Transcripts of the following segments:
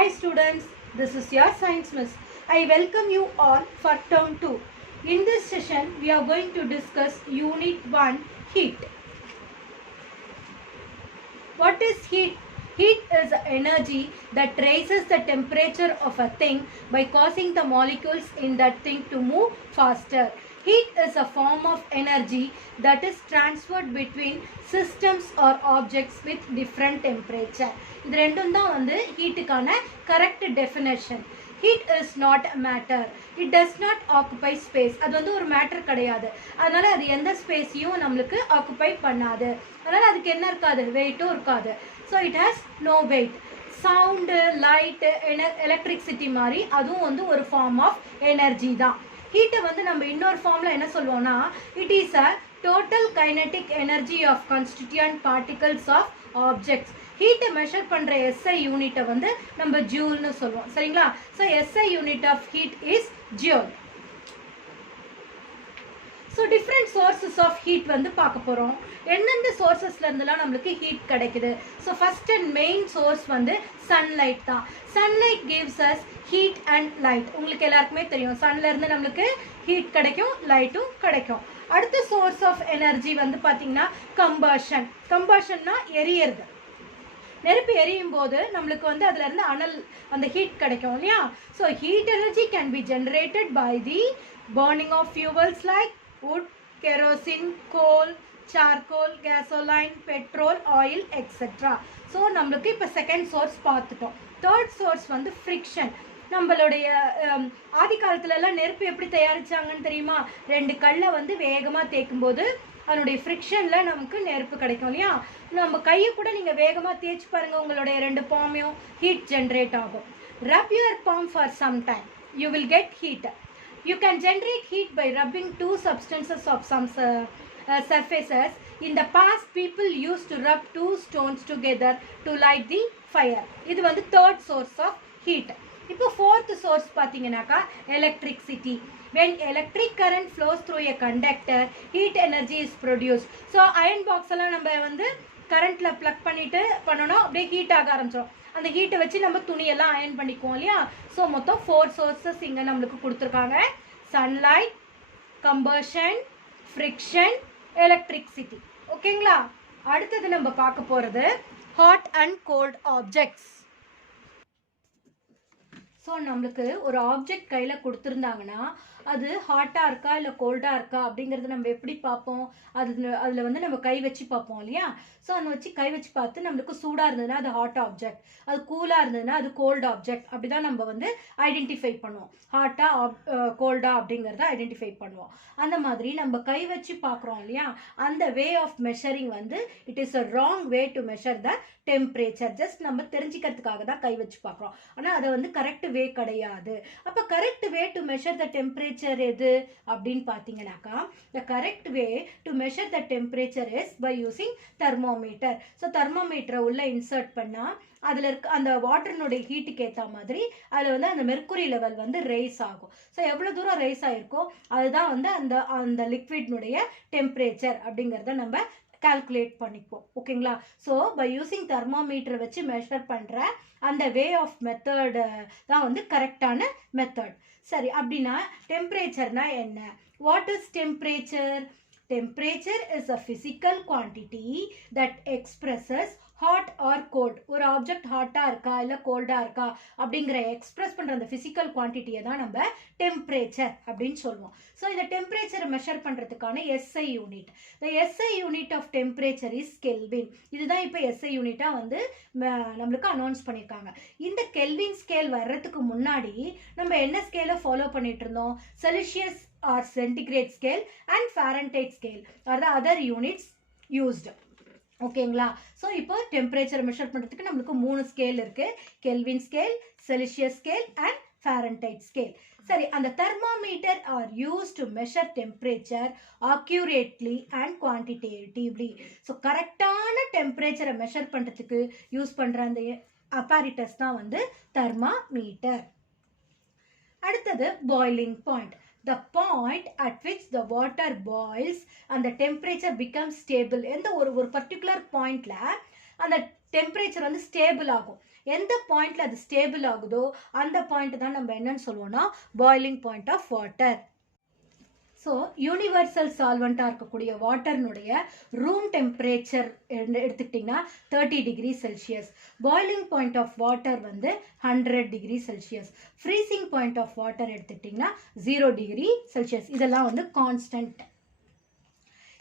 Hi students, this is your science miss. I welcome you all for term 2. In this session, we are going to discuss unit 1, heat. What is heat? Heat is energy that raises the temperature of a thing by causing the molecules in that thing to move faster. Heat is a form of energy that is transferred between systems or objects with different temperature. இது ரெண்டும் தான் வந்து ஹீட்டுக்கான correct definition. Heat is not a matter. It does not occupy space. அது வந்து ஒரு matter கிடையாது. அதனால அது எந்த ஸ்பேஸையும் நம்மளுக்கு ஆக்குபை பண்ணாது. அதனால அதுக்கு என்ன இருக்காது, வெயிட்டும் இருக்காது. So it has no weight. Sound, light, electricity மாதிரி அதுவும் வந்து ஒரு ஃபார்ம் ஆஃப் எனர்ஜி தான். ஹீட்டை வந்து நம்ம இன்னொரு ஃபார்மில் என்ன சொல்லுவோம்னா, it is a total kinetic energy of constituent particles of objects. ஹீட்டை மெஷர் பண்ணுற எஸ்ஐ யூனிட்டை வந்து நம்ம ஜூல்னு சொல்லுவோம். சரிங்களா? So SI unit of heat is joule. So different sources of heat வந்து பார்க்க போகிறோம். எந்தெந்த சோர்சஸ்லேருந்துலாம் நம்மளுக்கு ஹீட் கிடைக்குது. So first and main source வந்து சன்லைட் தான். Sunlight gives us heat and light. உங்களுக்கு எல்லாருக்குமே தெரியும், சன்லேருந்து நம்மளுக்கு ஹீட் கிடைக்கும், லைட்டும் கிடைக்கும். அடுத்த சோர்ஸ் ஆஃப் எனர்ஜி வந்து பார்த்தீங்கன்னா கம்பஷன். கம்பஷன்னா எரியறது. நெருப்பு எரியும் போது நம்மளுக்கு வந்து அதுல இருந்து அனல், அந்த ஹீட் கிடைக்கும் இல்லையா? So heat energy can be generated by the burning of fuels like wood, kerosene, coal, charcoal, gasoline, petrol, oil, etc. So நம்மளுக்கு இப்போ செகண்ட் சோர்ஸ் பார்த்துட்டோம். தேர்ட் சோர்ஸ் வந்து ஃப்ரிக்ஷன். நம்மளுடைய ஆதி காலத்துலலாம் நெருப்பு எப்படி தயாரிச்சாங்கன்னு தெரியுமா? ரெண்டு கல்லை வந்து வேகமாக தேய்க்கும் போது அதனுடைய ஃப்ரிக்ஷனில் நமக்கு நெருப்பு கிடைக்கும் இல்லையா? நம்ம கையை கூட நீங்கள் வேகமாக தேய்ச்சி பாருங்கள், உங்களுடைய ரெண்டு பாமையும் ஹீட் ஜென்ரேட் ஆகும். Rub your palm for some time, you will get heat. You can generate heat by rubbing two substances of some surfaces. In the past, people used to rub two stones together to light the fire. இது வந்து third source of heat. இப்போ fourth source பார்த்தீங்கன்னாக்கா electricity. When electric current flows through a conductor, heat energy is produced. So iron box எல்லாம் நம்ம வந்து கரண்ட்டில் plug பண்ணிட்டு பண்ணணும், அப்படியே ஹீட் ஆக ஆரம்பிச்சிடும். அந்த ஹீட்டை வச்சு நம்ம துணியெல்லாம் அயன் பண்ணிக்குவோம் இல்லையா? ஸோ மொத்தம் 4 சோர்ஸஸ் இங்கே நம்மளுக்கு கொடுத்துருக்காங்க. Sunlight, combustion, friction, electricity. ஓகேங்களா? அடுத்தது நம்ம பார்க்க போகிறது hot and cold objects. So நம்மளுக்கு ஒரு ஆப்ஜெக்ட் கையில் கொடுத்துருந்தாங்கன்னா அது ஹாட்டாக இருக்கா இல்லை கோல்டாக இருக்கா அப்படிங்கிறத நம்ம எப்படி பார்ப்போம்? அதில் வந்து நம்ம கை வச்சு பார்ப்போம் இல்லையா? ஸோ அதை வச்சு கை வச்சு பார்த்து நம்மளுக்கு சூடாக இருந்ததுன்னா அது ஹாட் ஆப்ஜெக்ட், அது கூலாக இருந்ததுன்னா அது கோல்டு ஆப்ஜெக்ட். அப்படி தான் நம்ம வந்து ஐடென்டிஃபை பண்ணுவோம். ஹாட்டாக கோல்டா அப்படிங்கிறத ஐடென்டிஃபை பண்ணுவோம். அந்த மாதிரி நம்ம கை வச்சு பார்க்குறோம் இல்லையா? அந்த வே ஆஃப் மெஷரிங் வந்து it is a wrong way to measure the temperature. Just நம்ம தெரிஞ்சுக்கிறதுக்காக தான் கை வச்சு பார்க்குறோம். ஆனால் அதை வந்து கரெக்ட் வே கிடையாது. அப்போ correct way to measure the temperature எது அப்படின்னு பார்த்தீங்கன்னாக்கா, the correct way to measure the temperature is by using thermometer. So தெர்மோமீட்டரை உள்ள இன்சர்ட் பண்ணால் அதில் இருக்க அந்த வாட்டர்னுடைய ஹீட்டுக்கு ஏற்ற மாதிரி அதில் வந்து அந்த மெர்க்குரி லெவல் வந்து ரைஸ் ஆகும். ஸோ எவ்வளோ தூரம் ரைஸ் ஆகிருக்கோ அதுதான் வந்து அந்த அந்த லிக்விட்னுடைய டெம்பரேச்சர் அப்படிங்கிறத நம்ம கால்குலேட் பண்ணிப்போம். ஓகேங்களா? ஸோ பை யூசிங் தெர்மோமீட்டர் வச்சு மெஷர் பண்ணுற அந்த வே ஆஃப் மெத்தடு தான் வந்து கரெக்டான மெத்தட். சரி, அப்படின்னா டெம்பரேச்சர்னா என்ன? What is temperature? Temperature is a physical quantity that expresses hot or cold. ஒரு ஆப்ஜெக்ட் ஹாட்டாக இருக்கா இல்லை கோல்டாக இருக்கா அப்படிங்கிற எக்ஸ்பிரஸ் பண்ணுற அந்த ஃபிசிக்கல் குவான்டிட்டியை தான் நம்ம டெம்பரேச்சர் அப்படின்னு சொல்லுவோம். ஸோ இந்த டெம்பரேச்சரை மெஷர் பண்ணுறதுக்கான SI unit, the SI unit of temperature is kelvin. இதுதான் இப்போ எஸ்ஐ யூனிட்டாக வந்து நம்மளுக்கு அனௌன்ஸ் பண்ணியிருக்காங்க. இந்த கெல்வின் ஸ்கேல் வர்றதுக்கு முன்னாடி நம்ம என்ன ஸ்கேலை ஃபாலோ பண்ணிட்டு இருந்தோம்? Celsius or centigrade scale and Fahrenheit scale are the other units used. ஓகேங்களா? ஸோ இப்போ டெம்பரேச்சர் மெஷர் பண்ணுறதுக்கு நம்மளுக்கு 3 ஸ்கேல் இருக்கு. Kelvin scale, Celsius scale and Fahrenheit scale. சரி, அந்த thermometer are use to measure temperature accurately and quantitatively. So கரெக்டான டெம்பரேச்சரை measure பண்ணுறதுக்கு யூஸ் பண்ணுற அந்த அப்பாரிட்டஸ் தான் வந்து தெர்மோமீட்டர். அடுத்தது boiling point. The point at which the water boils and the temperature becomes stable. எந்த ஒரு பர்டிகுலர் பாயிண்ட்ல அந்த டெம்பரேச்சர் வந்து ஸ்டேபிள் ஆகும். எந்த பாயிண்ட்ல அது ஸ்டேபிள் ஆகுதோ அந்த பாயிண்ட் தான் நம்ம என்னன்னு சொல்லுவோம்னா boiling point of water. So universal சால்வெண்ட்டாக இருக்கக்கூடிய வாட்டர்னுடைய ரூம் டெம்பரேச்சர் எடுத்துக்கிட்டிங்கன்னா 30 degree Celsius, boiling point of water வந்து 100 degree Celsius, freezing point of water எடுத்துக்கிட்டிங்கன்னா 0 டிகிரி செல்சியஸ். இதெல்லாம் வந்து கான்ஸ்டன்ட்.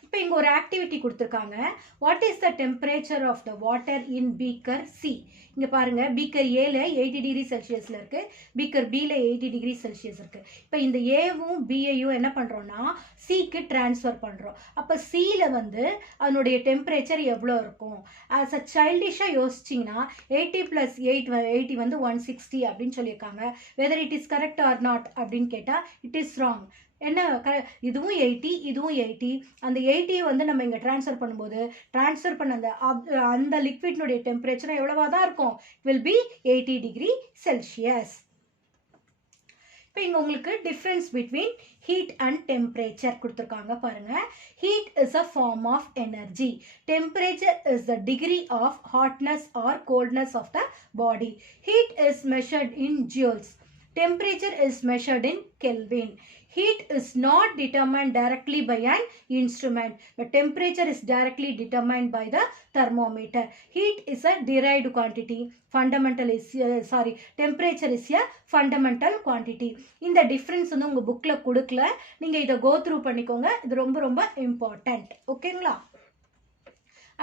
இப்போ இங்கே ஒரு ஆக்டிவிட்டி கொடுத்துருக்காங்க. What is the temperature of the water in beaker C? இங்கே பாருங்கள், பீக்கர் ஏல 80 டிகிரி செல்சியஸில் இருக்குது, பீக்கர் பியில் 80 டிகிரி செல்சியஸ் இருக்குது. இப்போ இந்த ஏவும் பியையும் என்ன பண்ணுறோன்னா சிக்கு ட்ரான்ஸ்ஃபர் பண்ணுறோம். அப்போ சியில் வந்து அதனுடைய டெம்பரேச்சர் எவ்வளோ இருக்கும்? ஆஸ் அ சைல்டிஷாக யோசிச்சிங்கன்னா 80 + 80 வந்து 160 அப்படின்னு சொல்லியிருக்காங்க. Whether it is correct R not அப்படின்னு கேட்டால் இட் இஸ் ராங். என்ன, இதுவும் 80 இதுவும் 80. அந்த 80 வந்து நம்ம இங்கே ட்ரான்ஸ்ஃபர் பண்ணும்போது ட்ரான்ஸ்ஃபர் பண்ண அந்த லிக்விட்னுடைய டெம்பரேச்சர் எவ்வளவா தான் இருக்கும்? Will be 80 degree Celsius. இப்போ இங்கே உங்களுக்கு difference between heat and temperature கொடுத்துருக்காங்க பாருங்க. Heat is a form of energy. Temperature is the degree of hotness or coldness of the body. Heat is measured in joules. Temperature is measured in Kelvin. Heat is not determined directly by an instrument, but temperature is directly determined by the thermometer. Heat is a derived quantity. Temperature is a fundamental quantity. இந்த difference வந்து உங்க புக்ல கொடுக்கல, நீங்க இதை go through பண்ணிக்கோங்க. இது ரொம்ப ரொம்ப இம்பார்ட்டன்ட். ஓகேங்களா?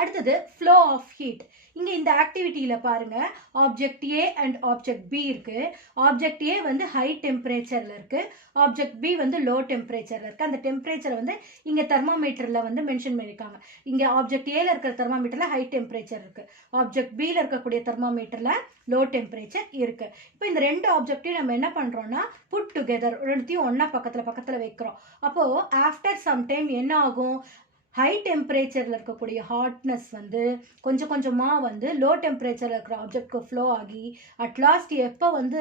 அடுத்தது ஃப்ளோ ஆஃப் ஹீட். இங்கே இந்த ஆக்டிவிட்டியில் பாருங்கள், object A and object B இருக்குது. ஆப்ஜெக்ட் ஏ வந்து ஹை டெம்பரேச்சரில் இருக்குது, ஆப்ஜெக்ட் பி வந்து லோ டெம்பரேச்சரில் இருக்குது. அந்த டெம்பரேச்சரை வந்து இங்கே தெர்மாமீட்டரில் வந்து மென்ஷன் பண்ணியிருக்காங்க. இங்கே ஆப்ஜெக்ட் ஏல இருக்கிற தெர்மாமீட்டரில் ஹை டெம்பரேச்சர் இருக்குது, ஆப்ஜெக்ட் பியில் இருக்கக்கூடிய தெர்மாமீட்டரில் லோ டெம்பரேச்சர் இருக்குது. இப்போ இந்த ரெண்டு ஆப்ஜெக்டையும் நம்ம என்ன பண்ணுறோன்னா புட் டுகெதர், ரெண்டுத்தையும் ஒன்றா பக்கத்தில் வைக்கிறோம். அப்போது ஆஃப்டர் சம் டைம் என்ன ஆகும்? ஹை டெம்பரேச்சரில் இருக்கக்கூடிய ஹாட்னஸ் வந்து கொஞ்சம் கொஞ்சமாக வந்து லோ டெம்பரேச்சரில் இருக்கிற ஆப்ஜெக்ட்க்கு ஃப்ளோ ஆகி அட்லாஸ்ட் எப்போ வந்து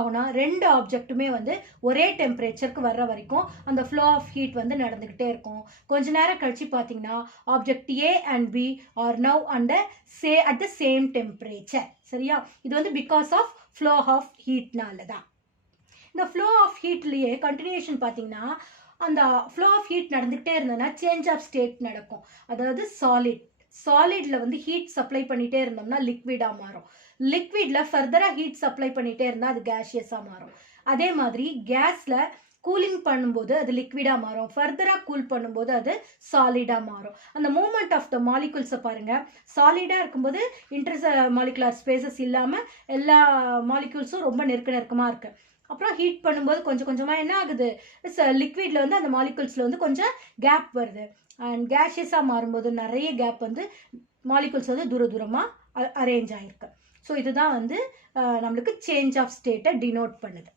ஆகுனா ரெண்டு ஆப்ஜெக்ட்டுமே வந்து ஒரே டெம்பரேச்சருக்கு வர்ற வரைக்கும் அந்த ஃப்ளோ ஆஃப் ஹீட் வந்து நடந்துக்கிட்டே இருக்கும். கொஞ்ச நேரம் கழிச்சு பார்த்தீங்கன்னா object A and B are now at the same temperature. சரியா? இது வந்து பிகாஸ் ஆஃப் ஃப்ளோ ஆஃப் ஹீட்னால தான். இந்த ஃப்ளோ ஆஃப் ஹீட்லேயே கண்டினியூஷன் பார்த்தீங்கன்னா அந்த ஃப்ளோ ஆஃப் ஹீட் நடந்துகிட்டே இருந்ததுன்னா சேஞ்ச் ஆஃப் ஸ்டேட் நடக்கும். அதாவது சாலிட்ல வந்து ஹீட் சப்ளை பண்ணிட்டே இருந்தோம்னா லிக்விடாக மாறும். லிக்விடில் ஃபர்தராக ஹீட் சப்ளை பண்ணிட்டே இருந்தால் அது கேஷியஸாக மாறும். அதே மாதிரி கேஸில் கூலிங் பண்ணும்போது அது லிக்விடாக மாறும், ஃபர்தராக கூல் பண்ணும்போது அது சாலிடாக மாறும். அந்த மூவ்மெண்ட் ஆஃப் த மாலிகுல்ஸை பாருங்கள், சாலிடாக இருக்கும்போது இன்டர்மாலிகுலர் ஸ்பேசஸ் இல்லாமல் எல்லா மாலிகுல்ஸும் ரொம்ப நெருக்கமாக இருக்குது. அப்புறம் ஹீட் பண்ணும்போது கொஞ்சம் கொஞ்சமாக என்ன ஆகுது? லிக்விடில் வந்து அந்த மாலிகுல்ஸில் வந்து கொஞ்சம் கேப் வருது. அண்ட் கேஷியஸாக மாறும்போது நிறைய கேப் வந்து மாலிகுல்ஸ் வந்து தூரமாக அரேஞ்ச் ஆகிருக்கு. ஸோ இதுதான் வந்து நம்மளுக்கு சேஞ்ச் ஆஃப் ஸ்டேட்டை டினோட் பண்ணுது.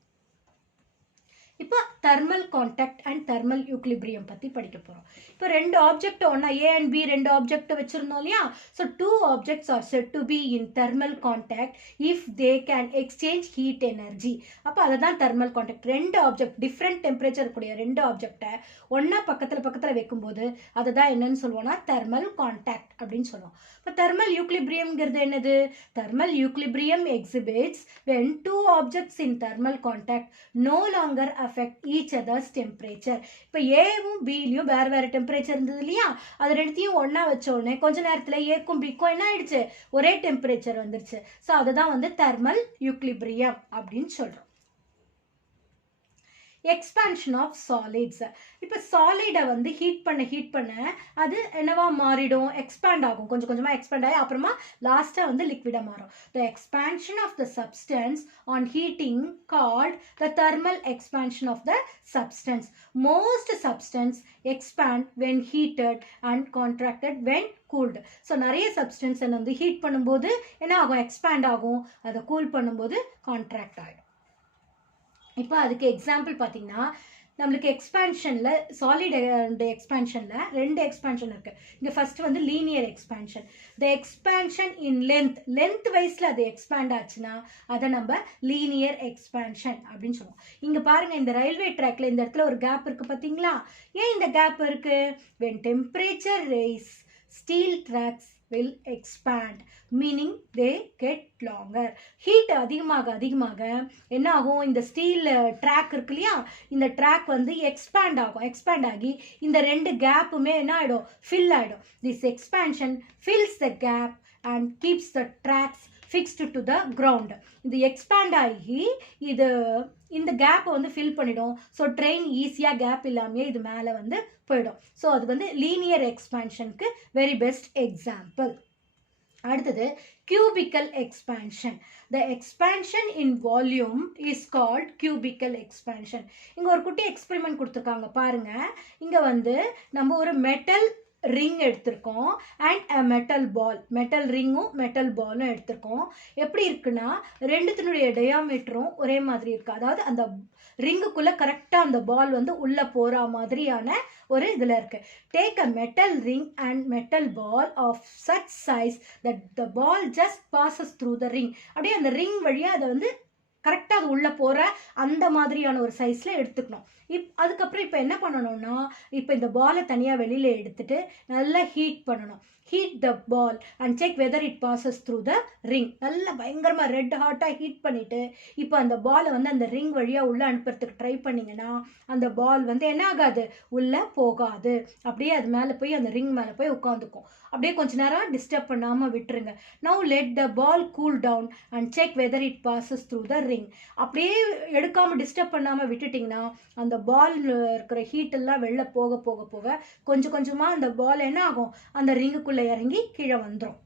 இப்போ thermal contact and thermal equilibrium பற்றி படிக்க போகிறோம். இப்போ ரெண்டு ஆப்ஜெக்ட் ஒன்றா ஏ அண்ட் பி ரெண்டு ஆப்ஜெக்ட் வச்சுருந்தோம் இல்லையா? So 2 objects R set to be in thermal contact if they can exchange heat energy. அப்போ அதை தான் தெர்மல் கான்டாக்ட். ரெண்டு ஆப்ஜெக்ட் டிஃப்ரெண்ட் டெம்பரேச்சர் இருக்கக்கூடிய ரெண்டு ஆப்ஜெக்டை ஒன்றா பக்கத்தில் வைக்கும்போது அதை தான் என்னன்னு சொல்லுவோம்னா தெர்மல் கான்டாக்ட் அப்படின்னு சொல்லுவோம். இப்போ தெர்மல் யூக்லிபிரியம்ங்கிறது என்னது? Thermal equilibrium exhibits when 2 objects in thermal contact no longer affect each other's temperature. இப்போ ஏவும் பிலையும் வேறு டெம்பரேச்சர் இருந்தது இல்லையா? அது ரெண்டுத்தையும் ஒன்றா வச்ச உடனே கொஞ்ச நேரத்தில் ஏக்கும் பிக்கும் என்ன ஆயிடுச்சு? ஒரே டெம்பரேச்சர் வந்துருச்சு. ஸோ அதுதான் வந்து தெர்மல் யூக்லிபிரியம் அப்படின்னு சொல்கிறோம். Expansion of solids. இப்போ சாலிடை வந்து ஹீட் பண்ண அது என்னவா மாறிடும்? எக்ஸ்பேண்ட் ஆகும், கொஞ்சம் கொஞ்சமாக எக்ஸ்பேண்ட் ஆகி அப்புறமா லாஸ்ட்டாக வந்து லிக்விடாக மாறும். The expansion of the substance on heating called the thermal expansion of the substance. Most substance expand when heated and contracted when cooled. So நிறைய சப்ஸ்டன்ஸ் வந்து ஹீட் பண்ணும்போது என்ன ஆகும்? எக்ஸ்பேண்ட் ஆகும், அதை கூல் பண்ணும்போது கான்ட்ராக்ட் ஆகிடும். இப்போ அதுக்கு எக்ஸாம்பிள் பார்த்தீங்கன்னா நம்மளுக்கு எக்ஸ்பான்ஷனில் சாலிட் எக்ஸ்பான்ஷனில் ரெண்டு எக்ஸ்பான்ஷன் இருக்குது. இங்கே ஃபஸ்ட்டு வந்து linear expansion. The expansion in length வைஸில் அது எக்ஸ்பேண்ட் ஆச்சுன்னா அதை நம்ம லீனியர் எக்ஸ்பான்ஷன் அப்படின்னு சொல்லுவோம். இங்கே பாருங்கள், இந்த ரயில்வே ட்ராக்ல இந்த இடத்துல ஒரு கேப் இருக்குது பார்த்தீங்களா? ஏன் இந்த கேப் இருக்குது? when temperature rise steel tracks will expand, meaning they get longer. Heat அதிகமாக என்ன ஆகும், இந்த ஸ்டீல் ட்ராக் இருக்கு இல்லையா, இந்த ட்ராக் வந்து எக்ஸ்பேண்ட் ஆகி இந்த ரெண்டு கேப்புமே என்ன ஆகிடும், ஃபில் ஆகிடும். This expansion fills the gap and keeps the tracks fixed to the ground. இது எக்ஸ்பேண்ட் ஆகி இது இந்த கேப்பை வந்து ஃபில் பண்ணிடும். ஸோ ட்ரெயின் ஈஸியாக கேப் இல்லாமையே இது மேலே வந்து போயிடும். ஸோ அது வந்து லீனியர் எக்ஸ்பேன்ஷனுக்கு வெரி பெஸ்ட் எக்ஸாம்பிள். அடுத்தது cubical expansion. The expansion in volume is called cubical expansion. இங்க ஒரு குட்டி எக்ஸ்பெரிமெண்ட் கொடுத்துருக்காங்க பாருங்க. இங்க வந்து நம்ம ஒரு மெட்டல் ரிங் எடுத்திருக்கோம் and a metal ball, metal ரிங்கும் மெட்டல் பாலும் எடுத்திருக்கோம். எப்படி இருக்குன்னா ரெண்டுத்தினுடைய டயாமீட்டரும் ஒரே மாதிரி இருக்கு. அதாவது அந்த ரிங்குக்குள்ள கரெக்டாக அந்த பால் வந்து உள்ள போற மாதிரியான ஒரு இதில் இருக்கு. Take a metal ring and metal ball of such size that the ball just passes through the ring. அப்படியே அந்த ரிங் வழியாக அதை வந்து கரெக்டாக அது உள்ளே போகிற அந்த மாதிரியான ஒரு சைஸில் எடுத்துக்கணும். அதுக்கப்புறம் இப்போ என்ன பண்ணணும்னா, இப்போ இந்த பாலை தனியாக வெளியில் எடுத்துட்டு நல்லா ஹீட் பண்ணணும். Heat the ball and check whether it passes through the ring. நல்லா பயங்கரமாக ரெட் ஹாட்டாக ஹீட் பண்ணிவிட்டு இப்போ அந்த பாலை வந்து அந்த ரிங் வழியாக உள்ளே அனுப்புறதுக்கு ட்ரை பண்ணிங்கன்னா அந்த பால் வந்து என்ன ஆகாது, உள்ளே போகாது. அப்படியே அது மேலே போய் அந்த ரிங் மேலே போய் உட்காந்துக்கும். அப்படியே கொஞ்ச நேரம் டிஸ்டர்ப் பண்ணாமல் விட்டுருங்க. Now let the ball cool down and check whether it passes through the ring. அப்படியே எடுக்காமல் டிஸ்டர்ப் பண்ணாமல் விட்டுட்டிங்கன்னா அந்த பால் இருக்கிற ஹீட் எல்லாம் வெளில போக போக போக கொஞ்சம் கொஞ்சமாக அந்த பால் என்ன ஆகும், அந்த ரிங்குக்குள்ளே இறங்கி கீழே வந்துடும்.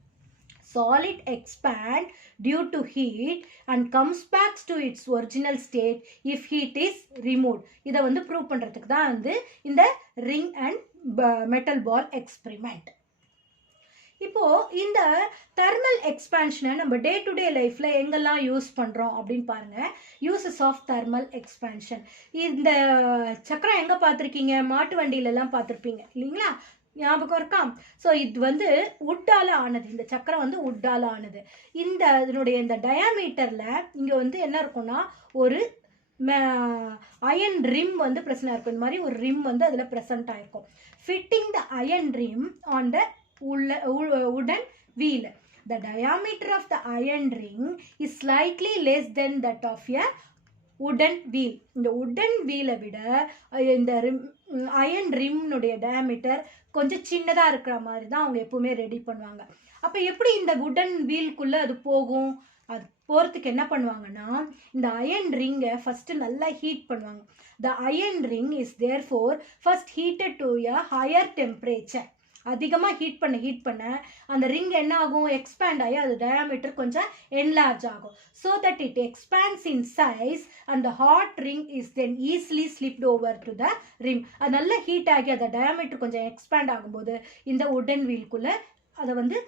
Solid expand due to heat and comes back to its original state if heat is removed. இதை வந்து ப்ரூவ் பண்ணுறதுக்கு தான் வந்து இந்த ring and metal ball experiment. இப்போ இந்த தெர்மல் எக்ஸ்பான்ஷனை நம்ம டே டு டே லைஃப்ல எங்கெல்லாம் யூஸ் பண்றோம் அப்படின்னு பாருங்க. Uses of thermal expansion. இந்த சக்கரம் எங்க பார்த்துருக்கீங்க, மாட்டு வண்டியில எல்லாம் பார்த்துருப்பீங்க இல்லைங்களா, ஞாபகம் இருக்கா? ஸோ இது வந்து உட்டால ஆனது, இந்த சக்கரம் வந்து உட்டால ஆனது. இதனுடைய இந்த டயாமீட்டர்ல இங்க வந்து என்ன இருக்கும்னா ஒரு அயன் ரிம் வந்து பிரசன்ட் ஆயிருக்கும். இந்த மாதிரி ஒரு ரிம் வந்து அதுல பிரசன்ட் ஆயிருக்கும். Fitting the iron rim on the wooden wheel. The diameter of the iron ring is slightly less than that of a wooden wheel. இந்த wooden wheel விட இந்த அயன் ரிம்னுடைய டயாமீட்டர் கொஞ்சம் சின்னதாக இருக்கிற மாதிரி தான் அவங்க எப்பவுமே ரெடி பண்ணுவாங்க. அப்போ எப்படி இந்த வுடன் வீல்குள்ளே அது போகும், அது போகிறதுக்கு என்ன பண்ணுவாங்கன்னா இந்த அயன் ரிங்கை ஃபஸ்ட்டு நல்லா ஹீட் பண்ணுவாங்க. The iron ring is therefore first heated to a higher temperature. அதிகமாக ஹீட் பண்ண அந்த ரிங் என்ன ஆகும், எக்ஸ்பேண்ட் ஆகி அது டயாமீட்டர் கொஞ்சம் என்லார்ஜ் ஆகும். So that it expands in size and the hot ring is then easily slipped over to the rim. அது நல்லா ஹீட் ஆகி அந்த டயாமீட்டர் கொஞ்சம் எக்ஸ்பேண்ட் ஆகும்போது இந்த வுடன் வீல்குள்ளே அதை வந்து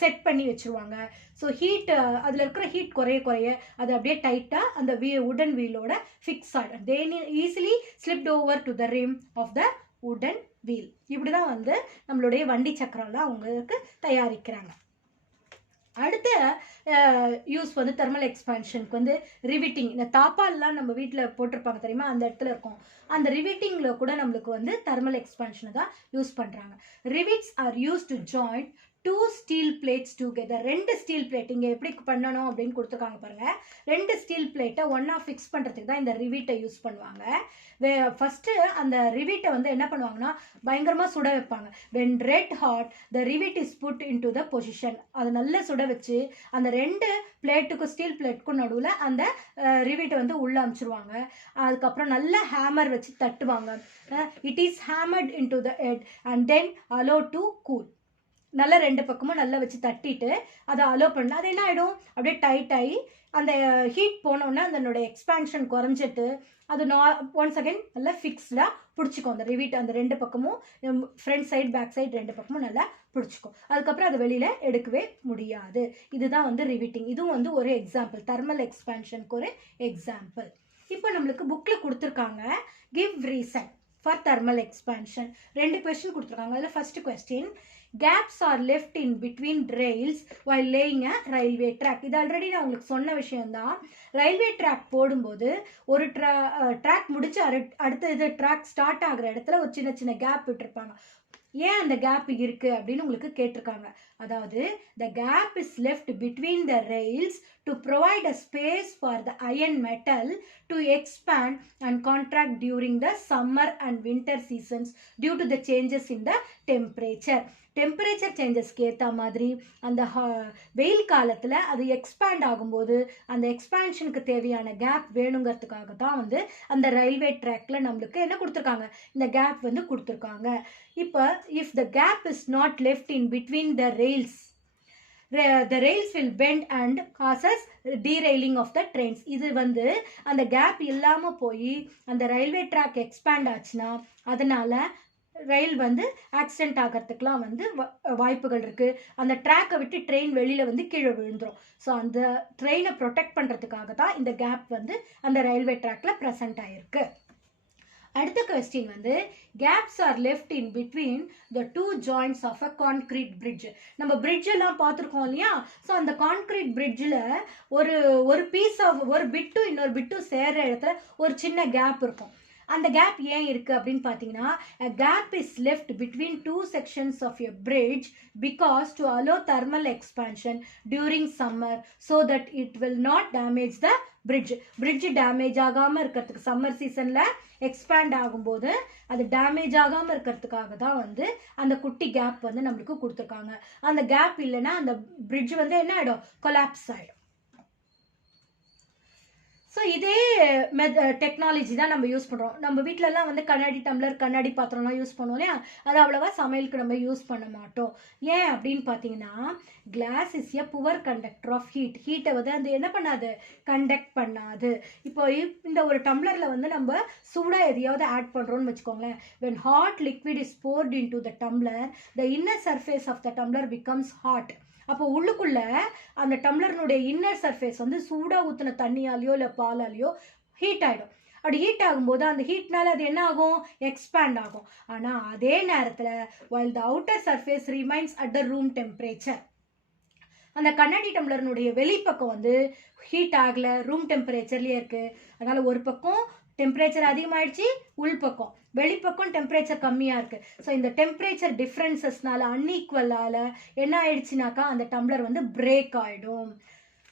செட் பண்ணி வச்சுருவாங்க. ஸோ ஹீட் அதில் இருக்கிற ஹீட் குறைய அது அப்படியே டைட்டாக அந்த வுடன் வீலோட ஃபிக்ஸ் ஆகிடும். They easily slipped over to the rim of the wooden wheel. இப்படி தான் வந்து நம்மளுடைய வண்டி சக்கரம்லாம் அவங்களுக்கு தயாரிக்கிறாங்க. அடுத்த யூஸ் வந்து தெர்மல் எக்ஸ்பான்ஷனுக்கு வந்து ரிவிட்டிங். இந்த தாப்பால்லாம் நம்ம வீட்டில் போட்டிருப்பாங்க தெரியுமா, அந்த இடத்துல இருக்கும். அந்த ரிவிட்டிங்கில் கூட நம்மளுக்கு வந்து தெர்மல் எக்ஸ்பான்ஷனை தான் யூஸ் பண்ணுறாங்க. Rivets are use to join two steel plates together. ரெண்டு ஸ்டீல் பிளேட் இங்கே எப்படி பண்ணணும் அப்படின்னு கொடுத்துருக்காங்க பாருங்க. ரெண்டு ஸ்டீல் பிளேட்டை ஒன்னா ஃபிக்ஸ் பண்ணுறதுக்கு தான் இந்த ரிவிட்டை யூஸ் பண்ணுவாங்க. ஃபர்ஸ்ட் அந்த ரிவிட்டை வந்து என்ன பண்ணுவாங்கன்னா பயங்கரமாக சுட வைப்பாங்க. When red hot the rivet is put in to the position. அதை நல்லா சுட வச்சு அந்த ரெண்டு பிளேட்டுக்கும் ஸ்டீல் பிளேட்டுக்கும் நடுவில் அந்த ரிவிட்டை வந்து உள்ளே அனுப்பிச்சிருவாங்க. அதுக்கப்புறம் நல்லா ஹேமர் வச்சு தட்டுவாங்க. It is hammered in to the head and then allow to cool. நல்லா ரெண்டு பக்கமும் நல்லா வச்சு தட்டிட்டு அதை அலோ பண்ண அது என்ன ஆகிடும், அப்படியே டைட் ஆகி அந்த ஹீட் போனோன்னா அதனுடைய எக்ஸ்பான்ஷன் குறைஞ்சிட்டு அது ஒன்ஸ் அகெயின் நல்லா ஃபிக்ஸ்டாக பிடிச்சிக்கும். அந்த ரிவிட் அந்த ரெண்டு பக்கமும் ஃப்ரண்ட் சைடு பேக் சைடு ரெண்டு பக்கமும் நல்லா பிடிச்சிக்கும். அதுக்கப்புறம் அது வெளியில் எடுக்கவே முடியாது. இதுதான் வந்து ரிவிட்டிங். இதுவும் வந்து ஒரு எக்ஸாம்பிள், தெர்மல் எக்ஸ்பான்ஷனுக்கு ஒரு எக்ஸாம்பிள். இப்போ நம்மளுக்கு புக்கில் கொடுத்துருக்காங்க give reason for thermal expansion. ரெண்டு கொஸ்டின் கொடுத்துருக்காங்க. அதில் first question, gaps are left in between rails while laying a railway track. இது ஆல்ரெடி நான் உங்களுக்கு சொன்ன விஷயம்தான். ரயில்வே ட்ராக் போடும்போது ஒரு ட்ராக் முடிச்சு அடுத்த இது ட்ராக் ஸ்டார்ட் ஆகிற இடத்துல ஒரு சின்ன சின்ன கேப் விட்டுருப்பாங்க. ஏன் அந்த கேப் இருக்கு அப்படின்னு உங்களுக்கு கேட்டிருக்காங்க. அதாவது the gap is left between the rails to provide a space for the iron metal to expand and contract during the summer and winter seasons due to the changes in the temperature. Temperature சேஞ்சஸ்க்கு ஏற்ற மாதிரி அந்த வெயில் காலத்தில் அது expand ஆகும்போது அந்த எக்ஸ்பேன்ஷனுக்கு தேவையான கேப் வேணுங்கிறதுக்காக தான் வந்து அந்த ரயில்வே ட்ராக்ல நம்மளுக்கு என்ன கொடுத்துருக்காங்க, இந்த கேப் வந்து கொடுத்துருக்காங்க. இப்போ if the gap is not left in between the rails, the rails will bend and causes derailing of the trains. இது வந்து அந்த கேப் இல்லாம போய் அந்த ரயில்வே ட்ராக் எக்ஸ்பேண்ட் ஆச்சுன்னா அதனால ரயில் வந்து ஆக்சிடென்ட் ஆகிறதுக்குலாம் வந்து வாய்ப்புகள் இருக்கு. அந்த ட்ராக்கை விட்டு ட்ரெயின் வெளியில வந்து கீழே விழுந்துரும். ஸோ அந்த ட்ரெயினை ப்ரொடெக்ட் பண்றதுக்காக தான் இந்த கேப் வந்து அந்த ரயில்வே ட்ராக்ல ப்ரெசென்ட் ஆயிருக்கு. அடுத்த கொஸ்டின் வந்து gaps are left in between the two joints of a concrete bridge. நம்ம பிரிட்ஜ் எல்லாம் பார்த்துருக்கோம் இல்லையா? ஸோ அந்த கான்கிரீட் பிரிட்ஜில் ஒரு பீஸ் ஆஃப் ஒரு பிட்டும் இன்னொரு பிட்டும் சேர்ற இடத்துல ஒரு சின்ன கேப் இருக்கும். அந்த கேப் ஏன் இருக்கு அப்படின்னு பார்த்தீங்கன்னா, a gap is left between two sections of a bridge because to allow thermal expansion during summer so that it will not damage the bridge. bridge damage ஆகாமல் இருக்கிறதுக்கு சம்மர் சீசனில் எக்ஸ்பேண்ட் ஆகும்போது அது டேமேஜ் ஆகாமல் இருக்கிறதுக்காக தான் வந்து அந்த குட்டி கேப் வந்து நம்மளுக்கு கொடுத்துருக்காங்க. அந்த கேப் இல்லைன்னா அந்த பிரிட்ஜ் வந்து என்ன ஆகிடும், கொலாப்ஸ் ஆகிடும். ஸோ இதே டெக்னாலஜி தான் நம்ம யூஸ் பண்ணுறோம். நம்ம வீட்டிலலாம் வந்து கண்ணாடி டம்ளர் கண்ணாடி பாத்திரம்லாம் யூஸ் பண்ணுவோம் இல்லையா? அது அவ்வளோவா சமையலுக்கு நம்ம யூஸ் பண்ண மாட்டோம். ஏன் அப்படின்னு பார்த்தீங்கன்னா, glass is a poor conductor of ஹீட்டை வந்து அந்த என்ன பண்ணாது, கண்டக்ட் பண்ணாது. இப்போ இந்த ஒரு டம்ளரில் வந்து நம்ம சூடாக எதையாவது ஆட் பண்ணுறோன்னு வச்சுக்கோங்களேன். when hot liquid is poured into the tumbler, the inner surface of the tumbler becomes hot. அப்போ உள்ளுக்குள்ள அந்த டம்ளர்னுடைய இன்னர் சர்ஃபேஸ் வந்து சூடாக ஊற்றின தண்ணியாலேயோ இல்லை பாலாலேயோ ஹீட் ஆகிடும். அப்படி ஹீட் ஆகும்போது அந்த ஹீட்னால அது என்ன ஆகும், எக்ஸ்பேண்ட் ஆகும். ஆனால் அதே நேரத்தில் while the outer surface remains at the room temperature, அந்த கண்ணாடி டம்ளர்னுடைய வெளிப்பக்கம் வந்து ஹீட் ஆகலை, ரூம் டெம்பரேச்சர்லேயே இருக்குது. அதனால் ஒரு பக்கம் டெம்பரேச்சர் அதிகமாகிடுச்சு, உள்பக்கம் வெளிப்பக்கம் டெம்பரேச்சர் கம்மியாக இருக்குது. ஸோ இந்த டெம்பரேச்சர் டிஃப்ரென்சஸ்னால அன்ஈக்குவலால் என்ன ஆயிடுச்சுனாக்கா அந்த டம்ளர் வந்து பிரேக் ஆகிடும்.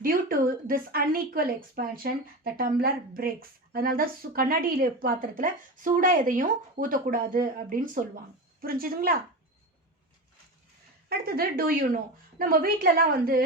Due to this unequal expansion the tumbler breaks. அதனால தான் கண்ணாடி பாத்திரத்தில் சூடாக எதையும் ஊற்றக்கூடாது அப்படின்னு சொல்லுவாங்க. புரிஞ்சுதுங்களா? அடுத்தது டூ யூ நோ, நம்ம வீட்டிலலாம் வந்து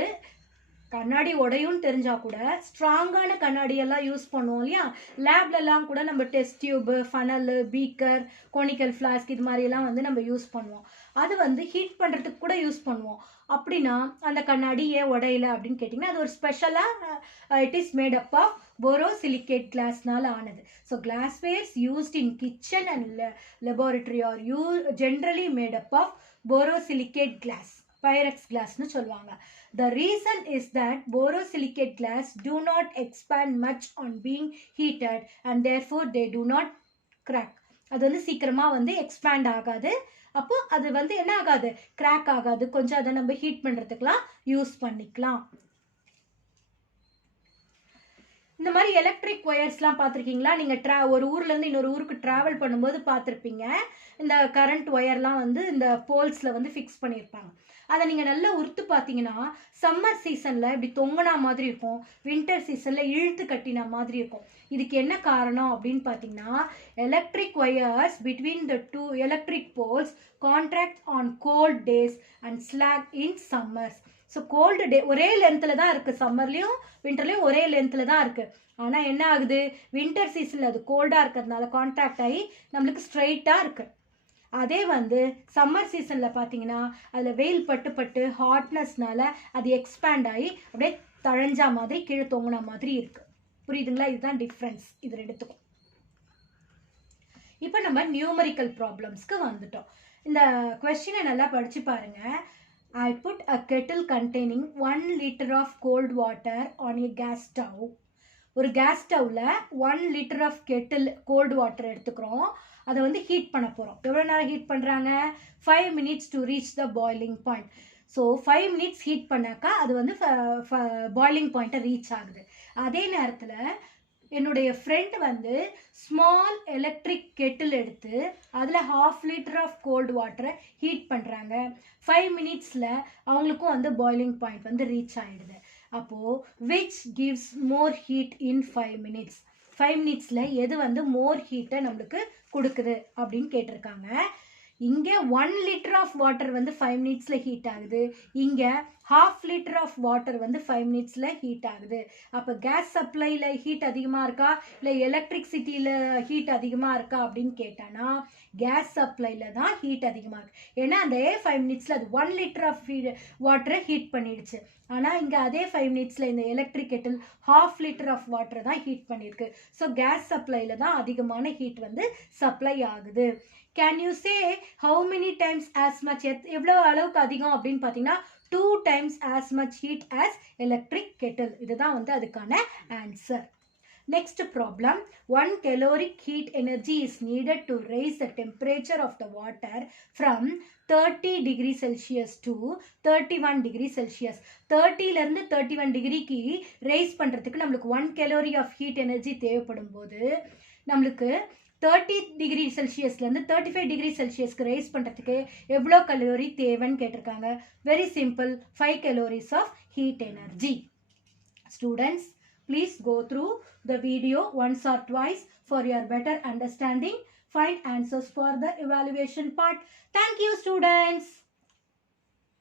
கண்ணாடி உடையும் தெரிஞ்சா கூட ஸ்ட்ராங்கான கண்ணாடியெல்லாம் யூஸ் பண்ணுவோம் இல்லையா? லேப்லலாம் கூட நம்ம test tube, funnel, beaker, conical flask இது மாதிரியெல்லாம் வந்து நம்ம யூஸ் பண்ணுவோம். அது வந்து ஹீட் பண்ணுறதுக்கு கூட யூஸ் பண்ணுவோம். அப்படின்னா அந்த கண்ணாடி ஏன் உடையல அப்படின்னு கேட்டிங்கன்னா, அது ஒரு ஸ்பெஷலாக it is made up of borosilicate கிளாஸ்னால ஆனது. So glasswares used in kitchen and laboratory are generally made up of borosilicate glass, Pyrex கிளாஸ்னு சொல்லுவாங்க. The reason is that borosilicate glass do not expand much on being heated and therefore they do not crack. அது வந்து சீக்கிரமா வந்து expand ஆகாது. அப்போ அது வந்து என்ன ஆகாது, கிராக் ஆகாது. கொஞ்சம் அதை நம்ம ஹீட் பண்ணுறதுக்கெலாம் யூஸ் பண்ணிக்கலாம். இந்த மாதிரி எலக்ட்ரிக் ஒயர்ஸ்லாம் பார்த்துருக்கீங்களா? நீங்கள் ஒரு ஊர்லேருந்து இன்னொரு ஊருக்கு ட்ராவல் பண்ணும்போது பார்த்துருப்பீங்க. இந்த கரண்ட் ஒயர்லாம் வந்து இந்த போல்ஸில் வந்து ஃபிக்ஸ் பண்ணியிருப்பாங்க. அதை நீங்கள் நல்லா உறுத்து பார்த்தீங்கன்னா சம்மர் சீசனில் இப்படி தொங்கினா மாதிரி இருக்கும், வின்டர் சீசனில் இழுத்து கட்டின மாதிரி இருக்கும். இதுக்கு என்ன காரணம் அப்படின்னு பார்த்தீங்கன்னா, electric wires between the two electric poles contract on cold days and slack in summers. So cold day ஒரே லென்த்தில் தான் இருக்குது, சம்மர்லேயும் வின்டர்லேயும் ஒரே லென்த்தில் தான் இருக்குது. ஆனால் என்ன ஆகுது, வின்டர் சீசனில் அது கோல்டாக இருக்கிறதுனால கான்ட்ராக்ட் ஆகி நம்மளுக்கு ஸ்ட்ரைட்டாக இருக்குது. அதே வந்து சம்மர் சீசனில் பார்த்தீங்கன்னா அதில் வெயில் பட்டு பட்டு ஹாட்னஸ்னால அது எக்ஸ்பேண்ட் ஆகி அப்படியே தழைஞ்சா மாதிரி கீழே தொங்கின மாதிரி இருக்குது. புரியுதுங்களா? இதுதான் டிஃப்ரென்ஸ் இது ரெண்டுத்துக்கும். இப்போ நம்ம நியூமரிக்கல் ப்ராப்ளம்ஸ்க்கு வந்துட்டோம். இந்த கொஸ்டினை நல்லா படித்து பாருங்கள். I put a kettle containing 1 liter of cold water on a gas stove. ஒரு கேஸ் ஸ்டவ்வில் 1 liter of kettle cold water எடுத்துக்கிறோம். அதை வந்து ஹீட் பண்ண போகிறோம். எவ்வளோ நேரம் ஹீட் பண்ணுறாங்க? 5 minutes to reach the boiling point. So 5 minutes heat பண்ணாக்கா அது வந்து பாய்லிங் பாயிண்ட்டை ரீச் ஆகுது. அதே நேரத்தில் என்னுடைய ஃப்ரெண்ட் வந்து ஸ்மால் எலக்ட்ரிக் கெட்டில் எடுத்து அதில் 1/2 liter ஆஃப் கோல்டு வாட்டரை ஹீட் பண்ணுறாங்க. 5 minutesல அவங்களுக்கும் வந்து பாய்லிங் பாயிண்ட் வந்து ரீச் ஆகிடுது. அப்போது which gives more heat in 5 minutes? 5 minutesல எது வந்து மோர் ஹீட்டை நம்மளுக்கு கொடுக்குது அப்படின்னு கேட்டிருக்காங்க. இங்கே 1 liter ஆஃப் வாட்டர் வந்து 5 minutesல ஹீட் ஆகுது. இங்கே 1/2 liter ஆஃப் வாட்டர் வந்து 5 minutesல ஹீட் ஆகுது. அப்போ கேஸ் சப்ளையில் ஹீட் அதிகமாக இருக்கா இல்லை எலக்ட்ரிசிட்டியில் ஹீட் அதிகமாக இருக்கா அப்படின்னு கேட்டானா கேஸ் சப்ளையில் தான் ஹீட் அதிகமாக இருக்கு. ஏன்னா அதே 5 minutesல அது 1 liter ஆஃப் வாட்டரை ஹீட் பண்ணிடுச்சு. ஆனால் இங்கே அதே 5 minutesல இந்த எலக்ட்ரிக் கெட்டில் 1/2 liter ஆஃப் வாட்டரை தான் ஹீட் பண்ணியிருக்கு. ஸோ கேஸ் சப்ளையில் தான் அதிகமான ஹீட் வந்து சப்ளை ஆகுது. Can you say how many times as much? எவ்வளவு அளவுக்கு அதிகம் அப்படின்னு பார்த்தீங்கன்னா 2 times as much heat as electric kettle. இதுதான் வந்து அதுக்கான answer. Next problem. 1 caloric heat energy is needed to raise the temperature of the water from 30 degrees Celsius to 31 degrees Celsius. 30லேருந்து 31 டிகிரிக்கு race பண்ணுறதுக்கு நம்மளுக்கு 1 calorie of heat energy தேவைப்படும் போது நம்மளுக்கு 30 degree செல்சியஸ்லேருந்து 35 degree செல்சியஸ்க்கு race பண்ணுறதுக்கு எவ்வளோ கலோரி தேவைன்னு கேட்டிருக்காங்க. Very simple, 5 calories of heat energy. Students, please go through the video once or twice for your better understanding. Find answers for the evaluation part. Thank you, students.